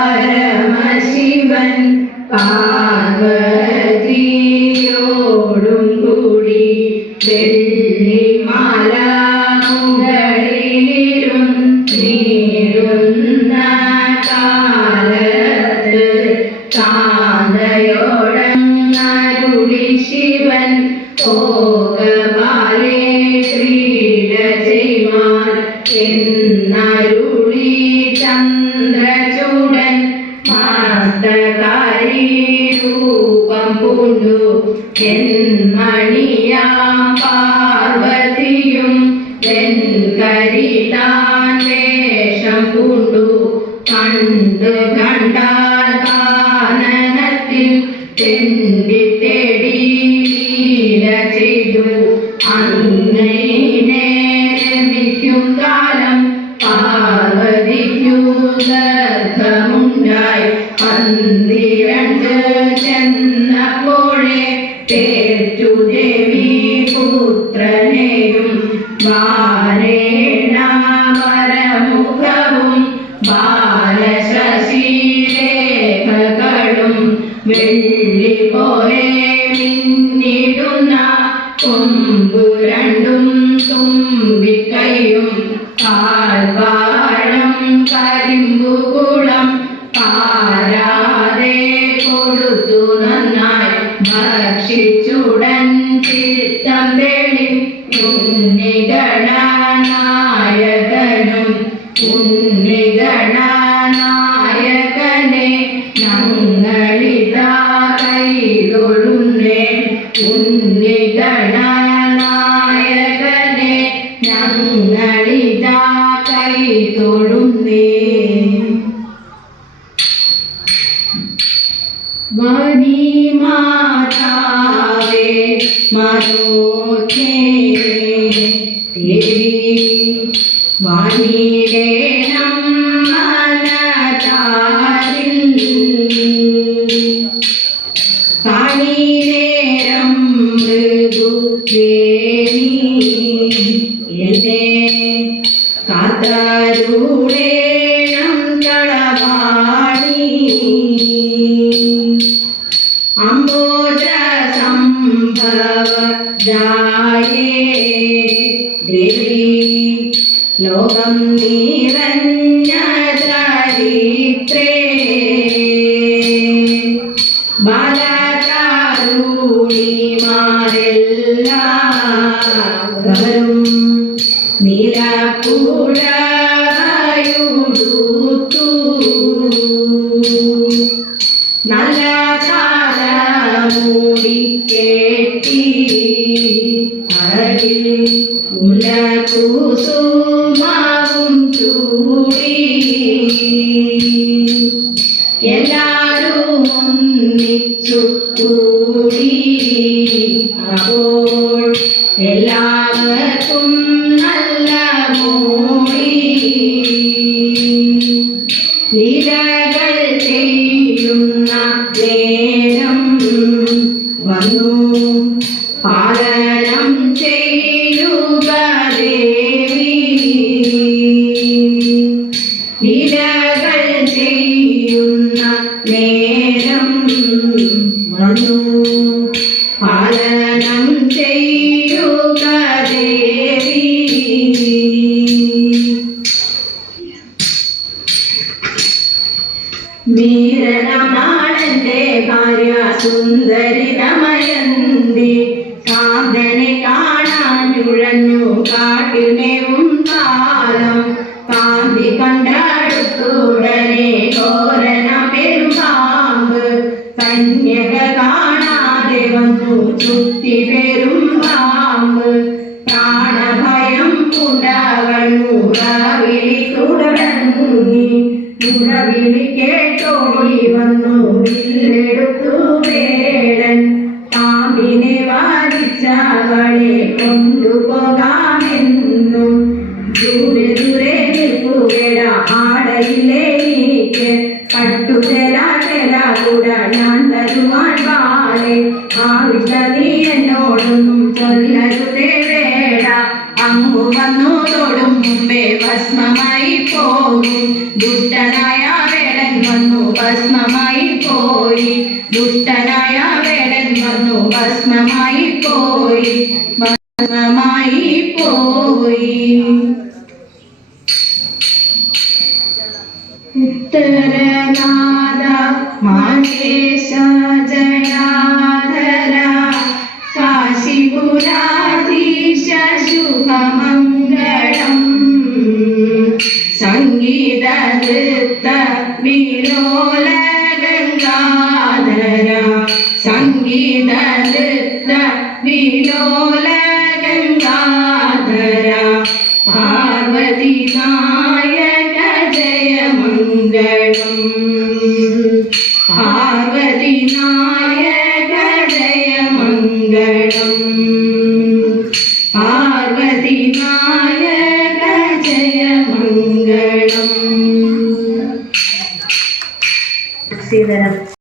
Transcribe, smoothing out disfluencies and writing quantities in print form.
പരമശിവൻ പാർവതിയോടും കൂടി വെള്ളിമാല മുകളിലിരുന്നിടുന്ന കാലത്ത് കാന്തയോടരുളി ശിവൻ ഭോഗമാലേ ക്രീഡ ചെയ്യുവാൻ എന്നരുളി ചന്ദ്രചൂടൻ മാസ്തകാരി രൂപം പൂണ്ടു മണിയാം പാർവതിയും വെൺകരിതാൻ വേഷം പൂണ്ടു കണ്ടു കണ്ടാൽ കാനനത്തിൽ തെണ്ടി തേടി ലീല ചെയ്തു അങ്ങനെ രമിക്കും കാലം പാർവതിക്കു ഗർഭമുണ്ടായി 12 ചെന്നപ്പോഴേ പേറ്റു ദേവി പുത്രനെയും ബാലേണാവരമുഖവും ബാലശശിരേഖകളും വെള്ളി പോലെ മിന്നിടുന്ന കൊമ്പു രണ്ടും തുമ്പിക്കൈയും കാൽപാഴം കരിമ്പുകുളം പാരാതെ കൊടുത്തു നന്നായി ഭക്ഷിച്ചുടൻ ചിത്തം തെളി ഉണ്ണിഗണനായകനും ഉണ്ണിഗണനായകനെ ഞങ്ങളിതാ കൈതൊഴുന്നേ ഉണ്ണിഗണനായകനെ ഞങ്ങളിതാ കൈതൊഴുന്നേ വനിമാതാവേ മനോജ്ഞേ ദേവി വാണിടേണം മനതാരിൽ കാണിനേരം മൃദുദേവി എന്നെ കാതരുളേണം കളവാണി അംബോജ സംഭവ ജായേ ദേവി ലോകം നിറഞ്ഞ ചരിത്രേ ബാലകാരുണിമാരെല്ലാവരും നീലക്കുടയുടുത്തു നല്ല മൂടി കേട്ടി അഴകിൽ മുലകുസുമാവും ചൂടി എല്ലാരും ഒന്നിച്ചു കൂടി അപ്പോൾ എല്ലാവർക്കും നല്ല മോടി ലീലകൾ ചെയ്യുന്ന നേരം വന്നു പാലനം ചെയ്യുക ദേവി ലീലകൾ ചെയ്യുന്ന നേരം വന്നു പാലനം ചെയ്യുക ദേവി വീരരമാണന്റെ ഭാര്യ സുന്ദരി ദമയന്തി കാന്തനെ കാണാൻ നുഴഞ്ഞു കാട്ടിനെവും കാലം കാന്തി കണ്ടടുത്തുടനെ ഘോരന പെരുമ്പാമ്പ് കന്യക കാണാതെ വന്നു ചുറ്റി പെരുമ്പാമ്പ് പ്രാണഭയം പുണ്ടകൾ മുറവിളി തുടങ്ങി മുറവിളി കേട്ടോടി വന്നു വില്ലെടുത്തു വേടൻ പാമ്പിനെ വാദിച്ചവളെ കൊണ്ടുപോകാമെന്നും ദൂരെ ദൂരെ നിൽക്കുകട ആടയിലെ നീക്ക് കട്ടുതല കൂട ഞാൻ തരുവാൻ വാളെ ആവില്ല നീ എന്നോടൊന്നും ചൊല്ലരുതേ വേട അങ്ങു വന്നു തൊടും മുമ്പേ ഭസ്മമായി പോകും ദുഷ്ടനായ വേടൻ വന്നു ഭസ്മമായി പോയി. ദുഷ്ടനായ വേടൻ വന്നു ഭസ്മമായി പോയി, ഭസ്മമായി പോയി. ഉത്തരനാഥ മഹേശ ജയാധര കാശിപുരാധീശ ശുഭമംഗളം. സംഗീത നൃത്ത വിലോല ഗംഗാധര, സംഗീത നൃത്ത വിലോല ഗംഗാധര. പാർവതി നായക ജയമംഗളം, പാർവതി നായക ജയമംഗളം, പാർവതി നായക ജയമംഗളം. ശ്രീധരം.